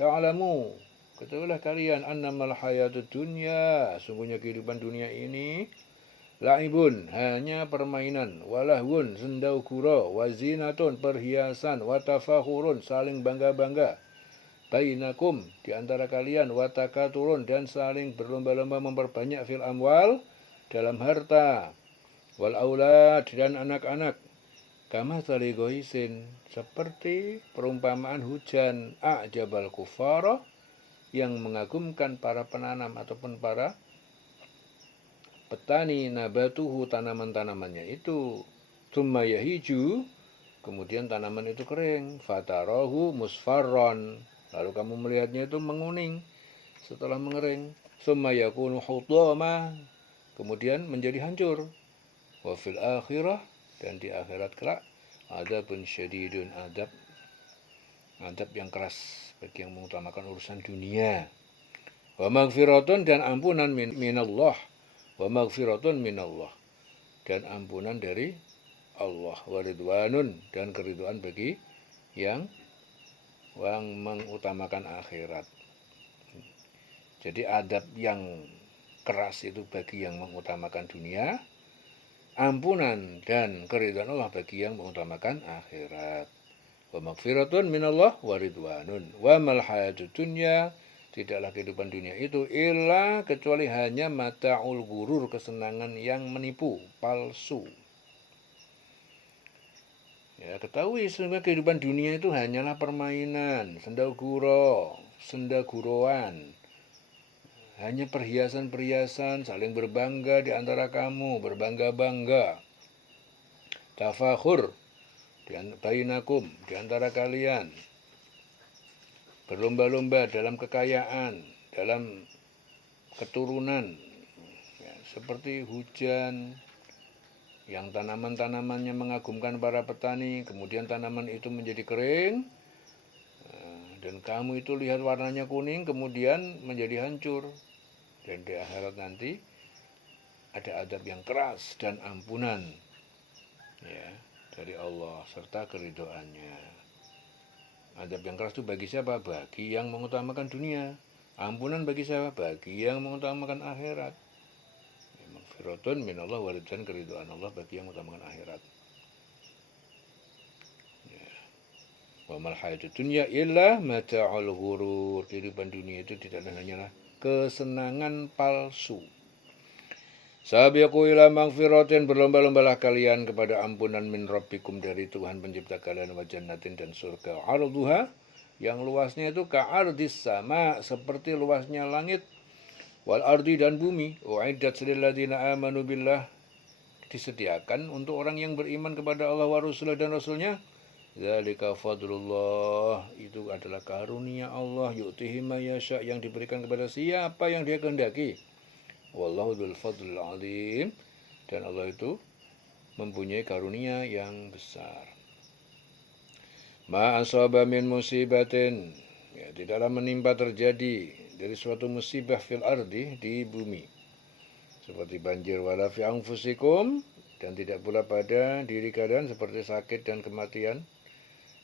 Ya'lamu, ketahuilah kalian annamal hayatud dunya, sungguhnya kehidupan dunia ini la'ibun, hanya permainan, walahwun, sendau gurau, wazinatun, perhiasan, watafahurun, saling bangga-bangga, bainakum, di antara kalian, watakaturun, dan saling berlomba-lomba memperbanyak fil amwal, dalam harta, wal aulad, dan anak-anak, kama taligoisin, seperti perumpamaan hujan, a'jabal kufara, yang mengagumkan para penanam ataupun para petani, nabatuhu, tanaman-tanamannya itu, tsumma yahiju, kemudian tanaman itu kering, fatarahu musfarron, lalu kamu melihatnya itu menguning setelah mengering, tsumma yakunu hutama, kemudian menjadi hancur, wa fil akhirah, dan di akhirat kelak, adabun syadidun, adab yang keras bagi yang mengutamakan urusan dunia, wa maghfiratun, dan ampunan minallah, wa maghfiratun minallah, dan ampunan dari Allah, wa ridwanun, dan keridhaan bagi yang mengutamakan akhirat. Jadi adab yang keras itu bagi yang mengutamakan dunia, ampunan dan keridhaan Allah bagi yang mengutamakan akhirat. Wa maghfiratun minallah wa ridwanun wa mal hayatud dunya, tidaklah kehidupan dunia itu illa, kecuali hanya mata'ul gurur, kesenangan yang menipu, palsu. Ya, ketahui sehingga kehidupan dunia itu hanyalah permainan, senda guroan, hanya perhiasan-perhiasan, saling berbangga di antara kamu, berbangga-bangga, tafakhur bainakum, di antara kalian, berlomba-lomba dalam kekayaan, dalam keturunan, ya, seperti hujan yang tanaman-tanamannya mengagumkan para petani, kemudian tanaman itu menjadi kering, dan kamu itu lihat warnanya kuning, kemudian menjadi hancur. Dan di akhirat nanti ada adab yang keras dan ampunan, ya, dari Allah serta keridhaannya. Adab yang keras itu bagi siapa? Bagi yang mengutamakan dunia. Ampunan bagi siapa? Bagi yang mengutamakan akhirat. Maghfiratun minallah wa ridwan, keridhaan Allah bagi yang mengutamakan akhirat. Wa mal hayatud dunya illa mata'ul ghurur. Kehidupan dunia itu tidak hanyalah kesenangan palsu. Sabiqu ila maghfiratin, berlomba-lombalah kalian kepada ampunan min rabbikum, dari Tuhan pencipta kalian, wa jannatin, dan surga, arduha, yang luasnya itu ka'ardis sama, seperti luasnya langit, wal ardi, dan bumi, uiddat lil ladzina amanu billah, disediakan untuk orang yang beriman kepada Allah wa rasulah, dan rasulnya. Zalika fadlullah, itu adalah karunia Allah, yu'tihi ma yasha, yang diberikan kepada siapa yang Dia kehendaki. Wallahu dzul fadlil azim, dan Allah itu mempunyai karunia yang besar. Ma asaba min musibatin, ya, tidaklah menimpa terjadi dari suatu musibah fil ardi, di bumi, seperti banjir, wala fi anfusikum, dan tidak pula pada diri kalian seperti sakit dan kematian,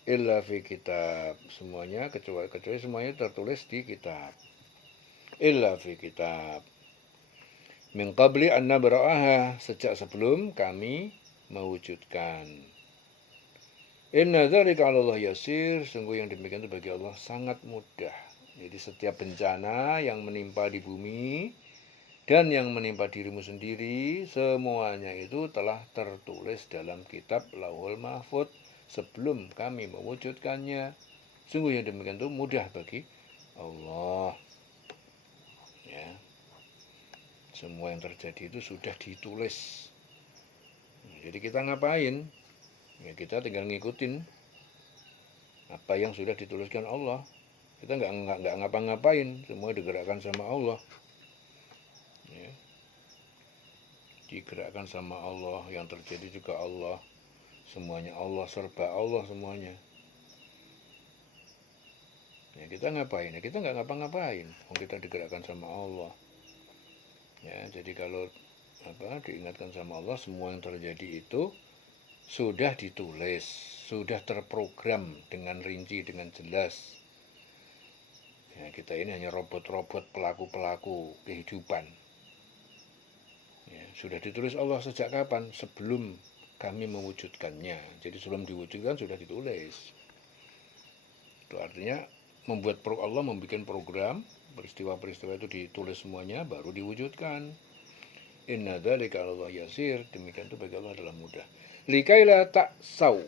illa fi kitab, semuanya kecuali semuanya tertulis di kitab, illa fi kitab, min qabli an nabra'aha, sejak sebelum kami mewujudkan. Inna dzalika 'ala Allah yasir, sungguh yang demikian itu bagi Allah sangat mudah. Jadi setiap bencana yang menimpa di bumi dan yang menimpa dirimu sendiri, semuanya itu telah tertulis dalam kitab Lauhul Mahfuz sebelum kami mewujudkannya. Sungguh yang demikian itu mudah bagi Allah. Ya. Semua yang terjadi itu sudah ditulis. Jadi kita ngapain? Ya, kita tinggal ngikutin apa yang sudah dituliskan Allah. Kita nggak ngapa-ngapain, semua digerakkan sama Allah. Ya. Digerakkan sama Allah, yang terjadi juga Allah. Semuanya Allah, serba Allah semuanya. Ya, kita ngapain? Ya, kita nggak ngapa-ngapain, kita digerakkan sama Allah. Ya, jadi kalau diingatkan sama Allah, semua yang terjadi itu sudah ditulis, sudah terprogram dengan rinci, dengan jelas. kita ini hanya robot-robot pelaku-pelaku kehidupan. Ya, sudah ditulis Allah sejak kapan? Sebelum kami mewujudkannya. Jadi sebelum diwujudkan sudah ditulis. Itu artinya Allah membuat program, peristiwa-peristiwa itu ditulis semuanya, baru diwujudkan. Inna dzalika 'ala Allah yasir, demikian itu bagi Allah adalah mudah. Likaila ta'sau,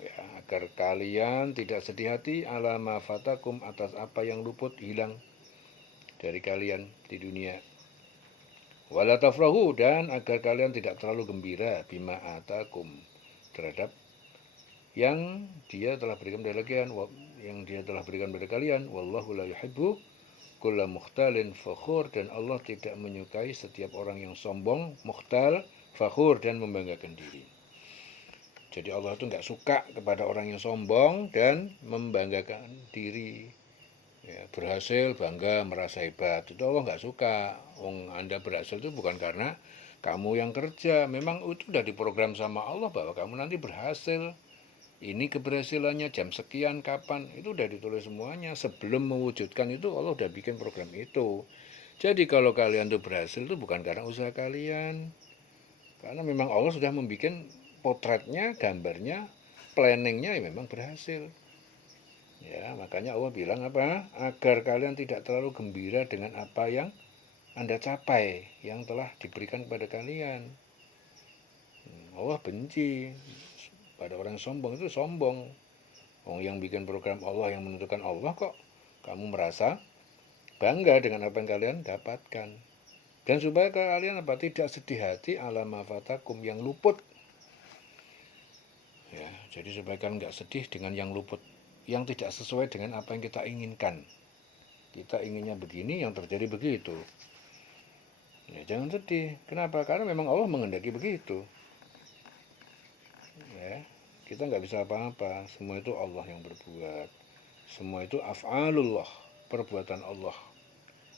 ya, agar kalian tidak sedih hati ala ma fatakum, atas apa yang luput hilang dari kalian di dunia. Wala tafrahu, dan agar kalian tidak terlalu gembira bima atakum, terhadap yang dia telah berikan pada kalian, wallahu la yuhibbu kulla mukhtalin fakhur, dan Allah tidak menyukai setiap orang yang sombong, mukhtal, fakhur, dan membanggakan diri. Jadi Allah itu enggak suka kepada orang yang sombong dan membanggakan diri. Ya, berhasil, bangga, merasa hebat. Itu Allah enggak suka. Anda berhasil itu bukan karena kamu yang kerja. Memang itu sudah diprogram sama Allah bahwa kamu nanti berhasil. Ini keberhasilannya jam sekian, kapan, itu udah ditulis semuanya. Sebelum mewujudkan itu Allah udah bikin program itu. Jadi kalau kalian tuh berhasil itu bukan karena usaha kalian. Karena memang Allah sudah membuat potretnya, gambarnya, planningnya, ya memang berhasil. Ya, makanya Allah bilang apa? Agar kalian tidak terlalu gembira dengan apa yang Anda capai, yang telah diberikan kepada kalian. Allah benci pada orang sombong. Itu sombong. Yang bikin program Allah, yang menentukan Allah, kok kamu merasa bangga dengan apa yang kalian dapatkan. Dan supaya kalian tidak sedih hati ala ma fatakum, yang luput. Ya, jadi supaya kalian enggak sedih dengan yang luput, yang tidak sesuai dengan apa yang kita inginkan. Kita inginnya begini, yang terjadi begitu. Ya, jangan sedih. Kenapa? Karena memang Allah menghendaki begitu. Ya, kita nggak bisa apa-apa. Semua itu Allah yang berbuat. Semua itu af'alullah, perbuatan Allah.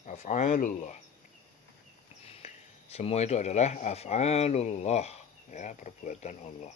Af'alullah. Semua itu adalah af'alullah, ya, perbuatan Allah.